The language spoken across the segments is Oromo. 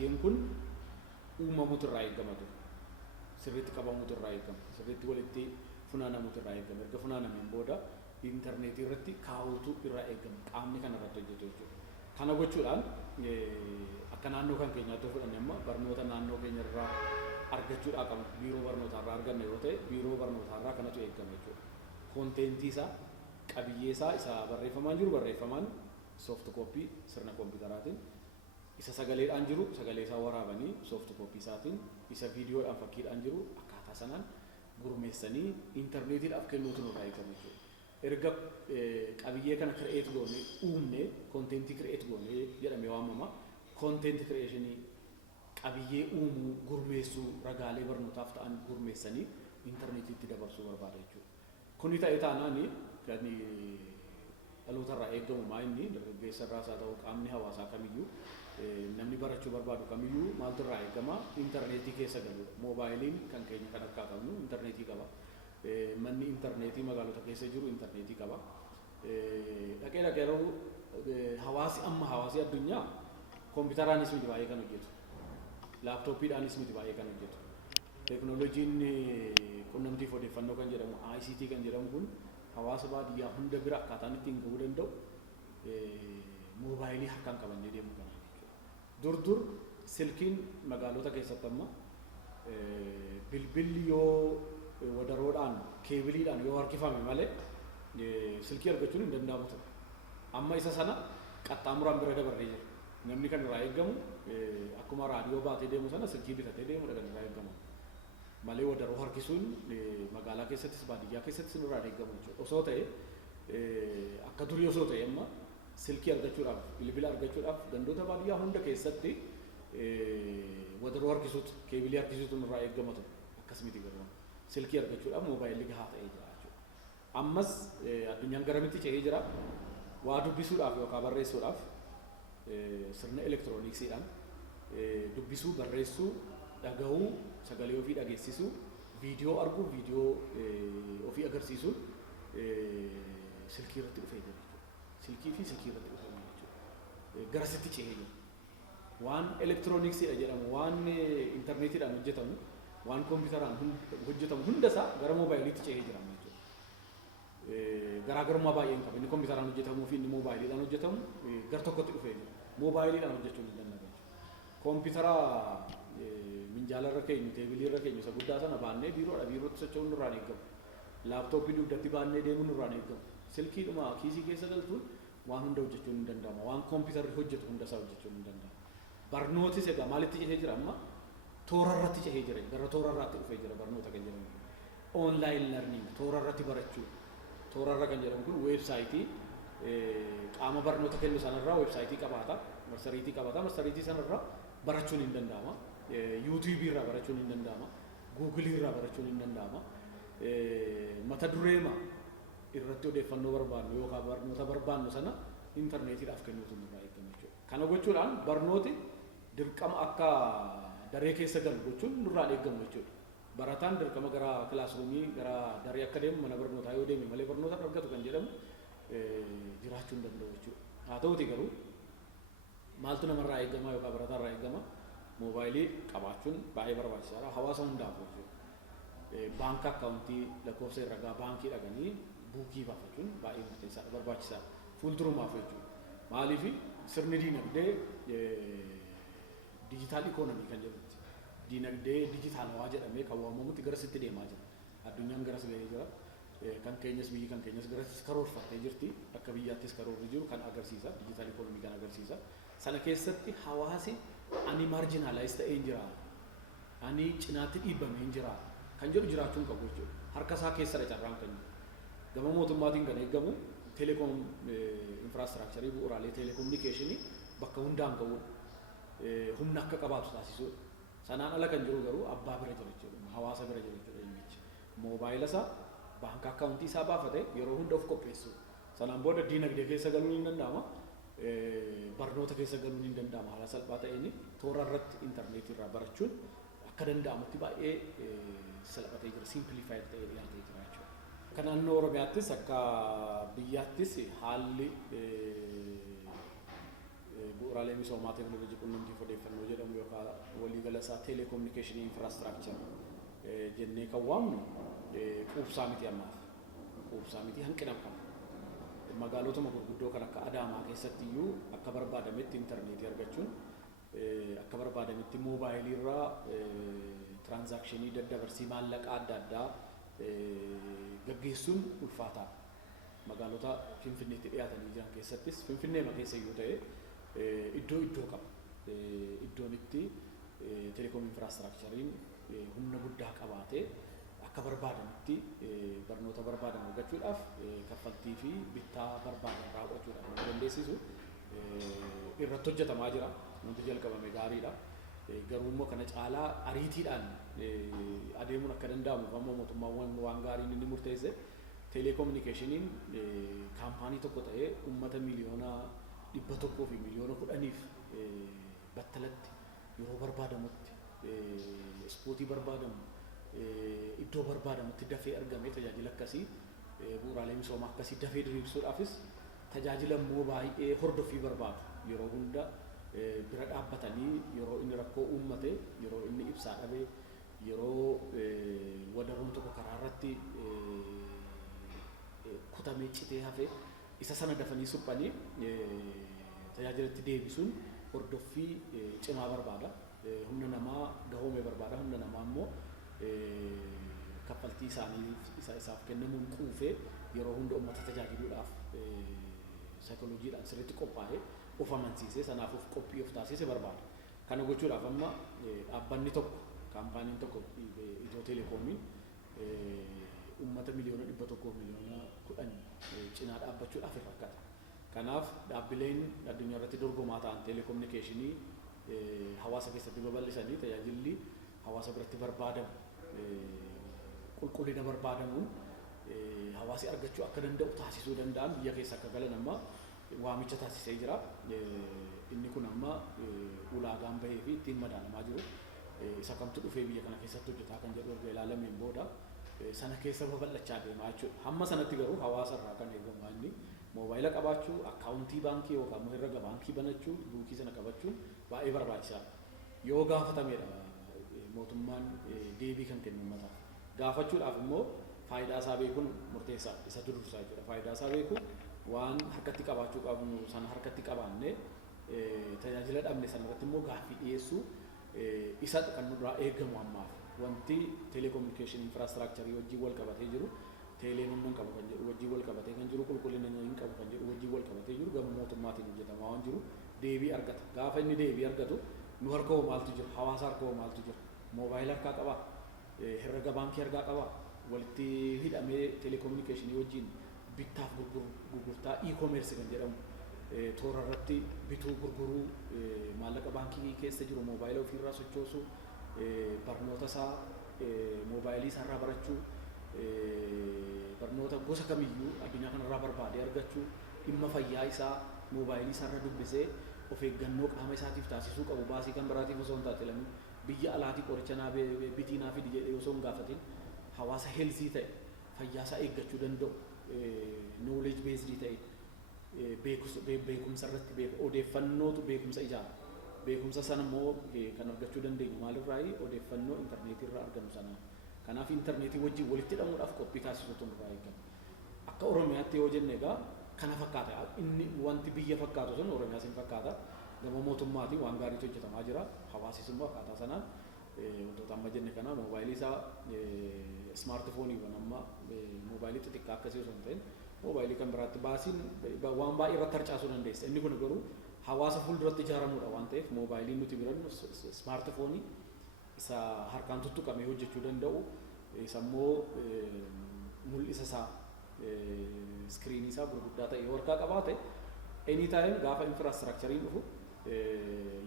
qabiyyeen kun uumamutu irraa eegama ture. Sirriitti qabamutu irraa eegama. Sirriitti walitti funaanamutu irraa eegama. Erga funaanameen booda intarneetii irratti kaa'uutu irraa eegama. Qaamni kana irratti hojjetu jechuudha. Kana gochuudhaan akka naannoo kan keenyaatti fudhanne amma barnoota naannoo keenya irraa argachuudhaa qabna. Biiroo barnootaa irraa arganna yoo ta'e biiroo barnootaa irraa kanatu eegama jechuudha. Konteentii isaa qabiyyee isaa isa barreeffamaan jiru barreeffamaan soft copy sirna kompiitaraatiin isa sagaleedhaan jiru sagalee isaa waraabanii soft copy isaatiin isa viidiyoodhaan fakkiidhaan jiru akkaataa sanaan gurmeessanii intarneetiidhaaf kennuutu nurraa eegama jechuudha. Erga qabiyyee kana create goonee uumne content create goonee jedhamee waamama. Content creation qabiyyee uumuu gurmeessuu ragaalee barnootaaf ta'an gurmeessanii intarneetiitti dabarsuu barbaada jechuudha. Kuni ta'ee taanaan kan dhaloota irraa eegamu maa inni dargaggeessa irraas haa ta'u qaamni hawaasaa kamiyyuu namni barachuu barbaadu kamiyyuu maaltu irraa eegama intarneetii keessa galuudha. Moobaayiliin kan keenya kan harkaa qabnu intarneetii qaba. Manni intarneetii magaalota keessa jiru intarneetii qaba. Dhaqee yeroo hawaasi addunyaa kompiitaraanis miti baay'ee kan hojjetu. Laaptooppiidhaanis miti baay'ee kan hojjetu. Teknooloojiin quunnamtiif odeeffannoo kan jedhamu ICT kan jedhamu kun hawaasa baadiyyaa hunda bira akkaataan ittiin gahuu danda'u moobaayilii harkaan qabannee deemuu kana jechuudha. Dur silkiin magaalota keessatti amma bilbilli yoo wadaroodhaan keebiliidhaan yoo harkifame malee silkii argachuun hin danda'amu ture. Amma isa sana qaxxaamuraan bira dabarree jira. Namni kan irraa eegamu akkuma raadiyoo baatee deemu sana silkii bitatee deemudha kan irraa eegamu. Malee wadaroo harkisuun magaalaa keessattis baadiyyaa keessattis nurraa eegamu jechuudha. Osoo ta'e akka durii osoo ta'e amma silkii argachuudhaaf bilbila argachuudhaaf gandoota baadiyyaa hunda keessatti wadaroo harkisuutu keebilii harkisuutu nurraa eegama ture. Akkasumatti garuu silkii argachuudhaaf moobaayilii gahaa ta'ee jira jechuudha. Ammas addunyaan garamitti ce'ee jira. Waa dubbisuudhaaf yookaan barreessuudhaaf sirna elektirooniksiidhaan dubbisuu, barreessuu, dhagahuu, sagalee ofii dhageessisuu, viidiyoo arguu, viidiyoo ofii agarsiisuu silkii irratti dhufee jira jechuudha. Silkii fi silkii irratti dhufee jira jechuudha. Garasitti ce'ee jira. Waan elektirooniksiidha jedhamu, waan intarneetiidhaan hojjetamu, waan kompiitaraan hojjetamu hundasaa gara moobaayiliitti ce'ee jira jechuudha. Garaagarummaa baay'een qaba. Inni kompiitaraan hojjetamuu fi inni moobaayiliidhaan hojjetamu gar tokkotti dhufee jira. Moobaayiliidhaan hojjechuun hin danda'amu jechuudha. Kompiitara minjaala irra keenyu, teebilii irra keenyu isa guddaa sana baannee biirootti socho'uun nurraan eegamu. Laaptooppii dugdatti baannee deemuun nurraan eegamu. Silkiidhuma kiisii keessa galchuun waan hunda hojjechuun hin danda'amu. Waan kompiitarri hojjetu hundasaa hojjechuun hin danda'amu. Barnootis egaa maalitti cehee jira amma? Toora irratti cehee jira. Gara toora irraatti dhufee jira barnoota kan jedhamu. Online learning toora irratti barachuu. Toora irra kan jedhamu kun weebsaayitii qaama barnoota kennu sanarraa weebsaayitii qabaata. Marsariitii qabaata. Marsariitii sanarraa barachuun hin danda'ama. YouTube irraa barachuun hin danda'ama. Google irraa barachuun hin danda'ama. Mata dureema irratti odeeffannoo barbaannu yookaan barnoota barbaannu sana intarneetiidhaaf kennuutu nurraa eegama jechuudha. Kana gochuudhaan barnooti dirqama akka daree keessa galu gochuun nurraa eegamu jechuudha. Barataan dirqama gara kilaasruumii gara daree akka deemu mana barnootaa yoo deeme malee barnoota argatu kan jedhamu jiraachuu hin danda'u jechuudha. Haa ta'uti garuu maaltu namarraa eegama yookaan barataarraa eegama? Moobaayilii qabaachuun baay'ee barbaachisaadha. Hawaasa hundaaf jechuudha. Baanka akkaawuntii lakkoofsa herregaa baankii dhaqanii buukii baafachuun baay'ee murteessaadha, barbaachisaadha. Fuuldurumaaf jechuudha. Maaliif sirni diinagdee diijitaal ikoonomii kan jedhamutti diinagdee diijitaalawaa jedhamee kan waamamutti garasitti deemaa jira. Addunyaan garas gahee jira. Kan keenyas biyyi kan keenyas garasitti karoorfattee jirti. Akka biyyaattis karoorri jiru kan agarsiisa. Diijitaal ikoonomii kan agarsiisa. Sana keessatti hawaasi ani marginalize ta'ee hin jira. Ani cinaatti dhiibbamee hin jira. Kan jedhu jiraachuun qabu jechuudha. Harka isaa keessadha carraan kan jiru. Gama mootummaatiin kan eegamu telekoom infraastiraakcharii bu'uuraalee telekominikeeshinii bakka hundaan ga'uudha. Humna akka qabaatu taasisuudha. Sanaan ala kan jiru garuu abbaa bira jira jechuudha. Hawaasa bira jira jechuudha inni. Moobaayila isaa baanka akkaawuntii isaa baafate yeroo hunda of qopheessu. Sanaan booda diinagdee keessa galuun hin danda'ama. Barnoota keessa galuun hin danda'ama. Haala salphaa ta'een toora irratti intarneetii irraa barachuun akka danda'amutti baay'ee salphatee jira. Simplifaayid ta'ee dhiyaatee jira jechuudha. Akka naannoo Oromiyaattis akka biyyaattis haalli bu'uuraalee misoomaa teekinooloojii quunnamtii odeeffannoo jedhamu yookaan waliigala isaa teeleekoominikeeshinii infiraastraakchar jennee kan waamnu quubsaa miti ammaaf. Quubsaa miti hanqina qaba. Magaalotuma gurguddoo kan akka Adaamaa keessatti iyyuu akka barbaadametti intarneetii argachuun akka barbaadametti moobaayiliirraa tiraansaakshinii daddabarsii maallaqa adda addaa gaggeessuun ulfaataa. Magaalota Finfinneetti dhiyaatanii jiran keessattis Finfinneema keessa iyyuu ta'e iddoo qaba. Iddoon itti teleekoom infiraastraakchariin humna guddaa qabaatee akka barbaadanitti barnoota barbaadan argachuudhaaf kaffaltii fi bittaa barbaadan raawwachuudhaaf nama dandeessisu irratti hojjetamaa jira. Wanti jalqabame gaariidha. Garuu immoo kana caalaa ariitiidhaan adeemuun akka danda'amu amma mootummaan waan gaariin inni murteesse teeleekoominikeeshiniin kaampaanii tokko ta'ee uummata miliyoona 100 fi miliyoona 10 battalatti yeroo barbaadamutti ispoortii barbaadamu iddoo barbaadamutti dafee argamee tajaajila akkasii bu'uuraalee misoomaa akkasii dafee diriirsuudhaafis tajaajila immoo baay'ee hordofii barbaadu. Yeroo hunda bira dhaabbatanii yeroo inni rakkoo uummate yeroo inni ibsaa dhabe yeroo wadaroon tokko karaa irratti kutamee citee hafe isa sana dafanii suphanii tajaajilatti deebisuun hordoffii cimaa barbaada. Humna namaa gahoome barbaada. Humna namaa immoo kaffaltii isaaf kennamuun quufee yeroo hunda uummata tajaajiluudhaaf saayikolojiidhaan sirriitti qophaa'ee of amansiisee sanaaf of qophii of taasise barbaada. Kana gochuudhaaf amma dhaabbanni tokko kaampaaniin tokko Itiyoo Teelekoomiin uummata miliyoona 100 miliyoona 10 cinaa dhaabbachuudhaaf rakkata. Kanaaf dhaabbileen addunyaa irratti dorgomaa ta'an teeleekoominikeeshinii hawaasa keessatti babal'isanii tajaajilli hawaasa biratti barbaadamu qulqullina barbaadamuun hawaasi argachuu akka danda'u taasisuu danda'an biyya keessa akka galan amma waamicha taasisee jira. Inni kun amma ulaagaan bahee fi ittiin madaalamaa jiru. Isa kamtu dhufee biyya kana keessatti hojjetaa kan jedhu erga ilaalameen booda sana keessa babal'achaa deemaa jechuudha. Hamma sanatti garuu hawaasa irraa kan eegamu inni moobaayila qabaachuu, akkaawuntii baankii yookaan herrega baankii banachuu, buukii sana qabachuun baay'ee barbaachisaadha. Yoo gaafatamedha mootummaan deebii kan kennu uummataaf. Gaafachuudhaaf immoo faayidaa isaa beekuun murteessaadha. Isa dursaa jechuudha. Faayidaa isaa beekuun waan harkatti qabaachuu qabnu sana harkatti qabaannee tajaajila dhabne sanarratti immoo gaaffii dhiyeessuu isa kan nurraa eegamu ammaaf. Wanti teeleekoominikeeshinii infiraastraakcharii wajjin wal qabatee jiru teeleen humna qabu kan jedhu wajjin wal qabatee kan jiru qulqullina hin qabu kan jedhu wajjin wal qabatee jiru gama mootummaatiin hojjetamaa waan jiru deebii argata. Gaafa inni deebii argatu nu harka hoo maaltu jira? Hawaasa harka hoo maaltu jira? Moobaayila harkaa qabaa? Herrega baankii harkaa qabaa? Walitti hidhamee teeleekoominikeeshinii wajjin bittaaf gurgurtaa e-commerce kan jedhamu toora irratti bituu gurguruu maallaqa baankii keessa jiru moobaayila ofiirraa sochoosuu barnoota isaa moobaayilii isaarraa barachuu barnoota gosa kamiyyuu addunyaa kanarraa barbaadee argachuu dhimma fayyaa isaa moobaayilii isaarra dubbisee of eeggannoo qaama isaatiif taasisuu qabu baasii kan biraatiif osoo hin taasifamin biyya alaatii qoricha naa bitii naa fidi jedhee osoo hin gaafatin hawaasa heelsii ta'e fayyaa isaa eeggachuu danda'u knowledge based ta'e beekumsa irratti odeeffannootu beekumsa ijaara. Beekumsa sana immoo kan argachuu dandeenyu maalirraayi odeeffannoo intarneetii irraa argannu sana. Kanaaf intarneetii wajjin walitti hidhamuudhaaf qophii taasisuutu nurraa eegama. Akka Oromiyaatti yoo jenne egaa kana fakkaata. Inni wanti biyya fakkaatu sun Oromiyaas hin fakkaata. Gama mootummaatiin waan gaariitu hojjetamaa jira. Hawaasis immoo akkaataa sanaan wantoota amma jenne kana moobaayilii isaa smaartifooniiwwan amma moobaayilii xixiqqaa akkasii osoo hin ta'in moobaayilii kan biraatti baasiin waan baay'ee irratti harcaasuu dandeessa. Inni kun garuu hawaasa fuulduratti ijaaramuudha waan ta'eef moobaayiliin nuti birannu smaartifoonii isa harkaan tuttuqamee hojjechuu danda'u isa immoo mul'isa isaa iskiriinii isaa gurguddaa ta'e yoo harkaa qabaate anytime gaafa infiraastraakchariin dhufu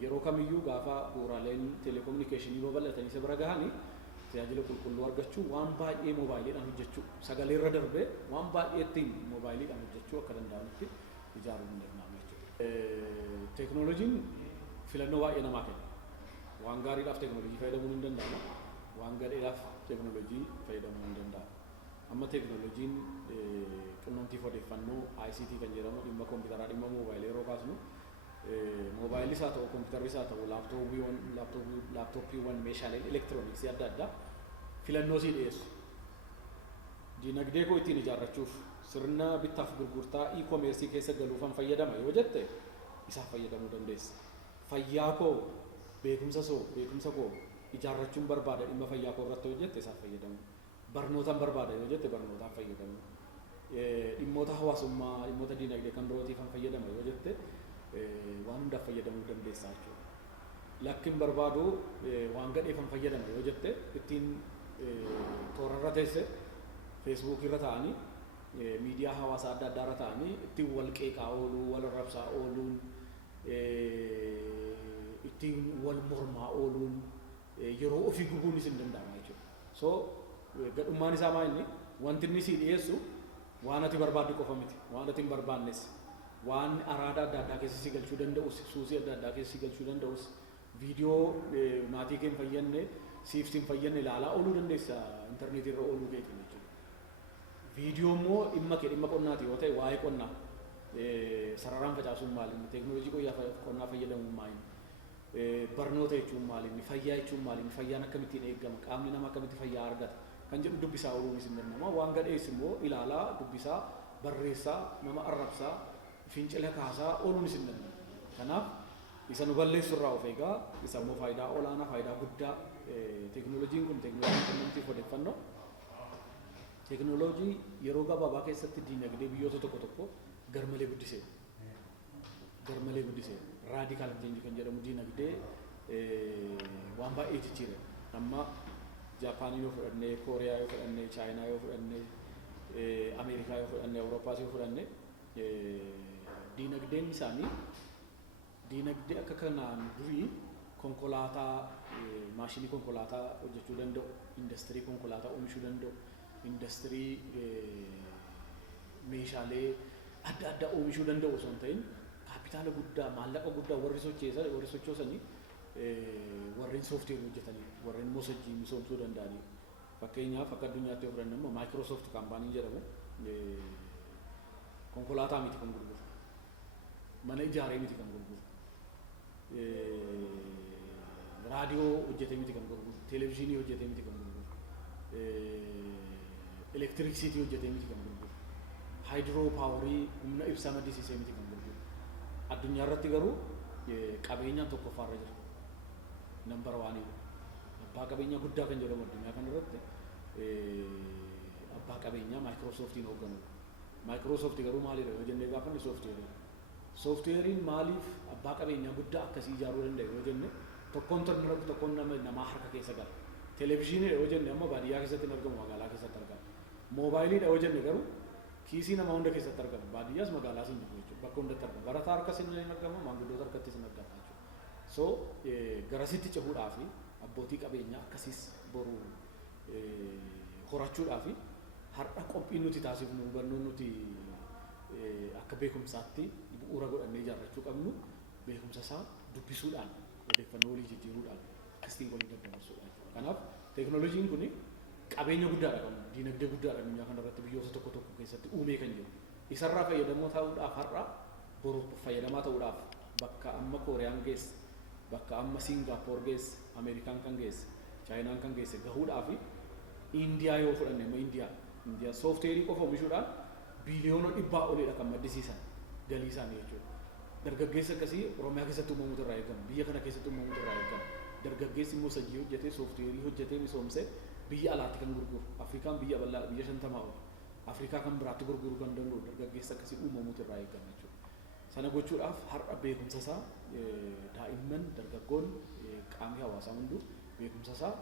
yeroo kamiyyuu gaafa bu'uuraaleen teeleekoominikeeshinii babal'atanii isa bira gahanii tajaajila qulqulluu argachuu waan baay'ee moobaayiliidhaan hojjechuu sagalee irra darbee waan baay'ee ittiin moobaayiliidhaan hojjechuu akka danda'amutti ijaaruu hin danda'amu jechuudha. Teekinooloojiin filannoo baay'ee namaa kenna. Waan gaariidhaaf teekinooloojii fayyadamuun hin danda'amu. Waan gadheedhaaf teekinooloojii fayyadamuun hin danda'amu. Amma teekinooloojiin quunnamtii odeeffannoo ICT kan jedhamu dhimma kompiitaraa dhimma moobaayilii yeroo kaasnu Moobaayilii isaa ta'u, kompiitarri isaa ta'u, laaptooppiiwwan meeshaaleen elektirooniksii adda addaa filannoo sii dhiyeessu. Diinagdee koo ittiin ijaarrachuuf sirna bittaaf gurgurtaa e-commerce keessa galuufan fayyadama yoo jette isaaf fayyadamuu dandeessa. Fayyaa koo beekumsa koo ijaarrachuun barbaada dhimma fayyaa koo irratti yoo jette isaaf fayyadamu. Barnootaan barbaada yoo jette barnootaan fayyadamu. Dhimmoota hawaasummaa, dhimmoota diinagdee kan birootiifan fayyadama yoo jette waan hundaaf fayyadamuu dandeessa jechuudha. Lakkin barbaadu waan gadheefan fayyadama yoo jette ittiin toorarra teesse Facebook irra ta'anii miidiyaa hawaasaa adda addaa irra ta'anii ittiin wal qeeqaa ooluu, wal arrabsaa ooluun, ittiin wal mormaa ooluun yeroo ofii gubuunis hin danda'ama jechuudha. So gadhummaan isaa maa inni wanti inni sii dhiyeessu waan ati barbaaddu qofa miti, waan ati hin barbaannes, waan araada adda addaa keessa si galchuu danda'us, suusii adda addaa keessa si galchuu danda'us, viidiyoo maatii kee hin fayyadne, siif hin fayyadne ilaalaa ooluu dandeessa intarneetii irra ooluu keetiin jechuudha. Viidiyoo immoo dhimma qonnaati yoo ta'e waa'ee qonnaa sararaan facaasuun maaliin, teekinooloojii qonnaa fayyadamuun maaliin, barnoota jechuun maaliin, fayyaa jechuun maaliin, fayyaan akkamittiin eegama, qaamni namaa akkamitti fayyaa argata kan jedhu dubbisaa ooluunis hin danda'ama. Waan gadhees immoo ilaalaa, dubbisaa, barreessaa, nama arrabsaa, fincila kaasaa ooluunis hin danda'ama. Kanaaf isa nu balleessu irraa of eegaa, isa immoo faayidaa olaanaa, faayidaa guddaa teekinooloojiin kun teekinooloojii quunnamtiif odeeffannoo. Teekinooloojii yeroo gabaabaa keessatti diinagdee biyyoota tokko garmalee guddisee. Raadikaal cheenji kan jedhamu diinagdee waan baay'ee jijjiire. Amma Jaapaanii yoo fudhanne, Kooriyaa yoo fudhanne, Chaayinaa yoo fudhanne, Ameerikaa yoo fudhanne, Awuroopaas yoo fudhanne diinagdeen isaanii diinagdee akka kanaan durii konkolaataa, maashinii konkolaataa hojjechuu danda'u, industirii konkolaataa oomishuu danda'u, industirii meeshaalee adda addaa oomishuu danda'u osoo hin ta'in kaapitaala guddaa, maallaqa guddaa warri sochoosanii warreen sooftiweerii hojjetanii, warreen mosajjii misoomsuu danda'anii. Fakkeenyaaf akka addunyaatti yoo fudhanne immoo Microsoft kaampaanii jedhamu konkolaataa miti kan gurguru, mana ijaaree miti kan gurguru, raadiyoo hojjetee miti kan gurguru, televezyiinii hojjetee miti kan gurguru, elektiriksiitii hojjetee miti kan gurguru, haayidroo paawarii humna ibsaa maddisiisee miti kan gurguru. Addunyaa irratti garuu qabeenyaan tokkoffaarra jira. Nambar waanii abbaa qabeenyaa guddaa kan jedhamu addunyaa kana irratti abbaa qabeenyaa Maayikiroosooftiin hoogganudha. Maayikiroosoofti garuu maalidha yoo jennee gaafanne sooftiweerii. Sooftiweeriin maaliif abbaa qabeenyaa guddaa akkasii ijaaruu danda'a yoo jenne tokkoon namaa harka keessa gala. Televezyiiniidha yoo jenne amma baadiyyaa keessatti hin argamu, magaalaa keessatti argama. Moobaayiliidha yoo jenne garuu kiisii nama hunda keessatti argama. Baadiyyaas magaalaas hin jiru jechuudha. Bakka hundatti argama. Barataa harkas hin argama, maanguddoota harkattis hin argama jechuudha. So garasitti cehuudhaaf abbootii qabeenyaa akkasiis boru horachuudhaaf har'a qophii nuti taasifnu, hubannoo nuti akka beekumsaatti bu'uura godhannee ijaarrachuu qabnu beekumsa isaa dubbisuudhaan, odeeffannoo walii jijjiiruudhaan akkasiin walii daddabarsuudhaan. Kanaaf teekinooloojiin kun qabeenya guddaadha qabu, diinagdee guddaadha addunyaa kanarratti biyyoota tokko keessatti uumee kan jiru. Isarraa fayyadamoo ta'uudhaaf har'a boru fayyadamaa ta'uudhaaf bakka amma Kooriyaan geesse, bakka amma Singaappoor geesse, Ameerikaan kan geesse, Chaayinaan kan geesse gahuudhaaf Indiyaa yoo fudhanne immoo Indiyaa sooftiweerii qofa oomishuudhaan biiliyoona 100 oliidha kan maddisiisan galii isaanii jechuudha. Dargaggeessi akkasii Oromiyaa keessatti uumamuutu irraa eegama, biyya kana keessatti uumamuutu irraa eegama. Dargaggeessi immoo sajjii hojjetee, sooftiweerii hojjetee, misoomsee biyya alaatti kan gurguru. Afrikaan biyya bal'aa, biyya 50 ol. Afrikaa kan biraatti gurguruu kan danda'u dargaggeessi akkasii uumamuutu irraa eegama jechuudha. Sana gochuudhaaf har'a beekumsa isaa daa'imman, dargaggoon, qaamni hawaasaa hunduu beekumsa isaa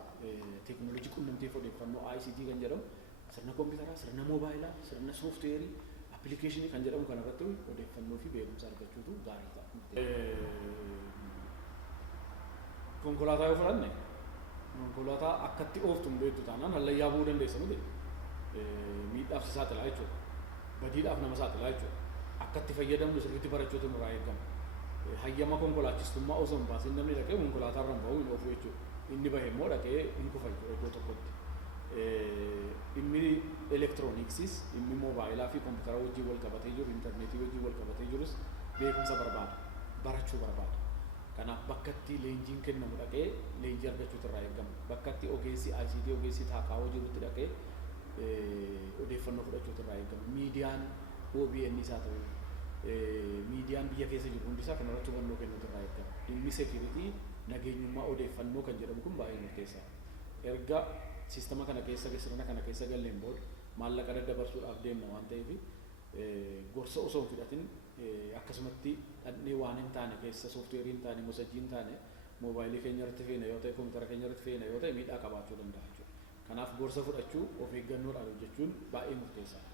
teekinooloojii quunnamtiif odeeffannoo ICT kan jedhamu, sirna kompiitaraa, sirna moobaayilaa, sirna sooftiweerii, appilikeeshinii kan jedhamu kanarratti odeeffannoo fi beekumsa argachuutu gaarii ta'a. Konkolaataa yoo fudhanne konkolaataa akkatti ooftu hin beektu taanaan hallayyaa bu'uu dandeessa miti. Miidhaaf si saaxilaa jechuudha. Badiidhaaf nama saaxilaa jechuudha. Akkatti fayyadamnu sirriitti barachuutu nurraa eegama. Hayyama konkolaachistummaa osoo hin baasin namni dhaqee konkolaataa irra hin bahu hin oofu jechuudha. Inni bahe immoo dhaqee hin kufa jechuudha iddoo tokkotti. Dhimmi elektirooniksiis, dhimmi moobaayilaa fi kompiitara wajjin wal qabatee jiru, intarneetii wajjin wal qabatee jirus beekumsa barbaada. barachuu barbaada. Kanaaf bakka itti leenjiin kennamu dhaqee leenjii argachuutu irraa eegama. Bakka itti ogeessi ICT ogeessi taakaawoo jirutti dhaqee odeeffannoo fudhachuutu irraa eegama. Miidiyaan OBN isaa ta'u miidiyaan biyya keessa jiru hundisaa kanarratti hubannoo kennuutu irraa eegama. Dhimmi seekiritii nageenyummaa odeeffannoo kan jedhamu kun baay'ee murteessaadha. Erga siistama kana keessa sirna kana keessa galleen booda maallaqa daddabarsuudhaaf deemna waan ta'eef gorsa osoo hin fudhatin akkasumatti dhadhee waan hin taane keessa sooftiweerii hin taane mosajjii hin taane moobaayilii keenya irratti feena yoo ta'e kompiitara keenya irratti feena yoo ta'e miidhaa qabaachuu danda'a jechuudha. Kanaaf gorsa fudhachuu of eeggannoodhaan hojjechuun baay'ee murteessaadha.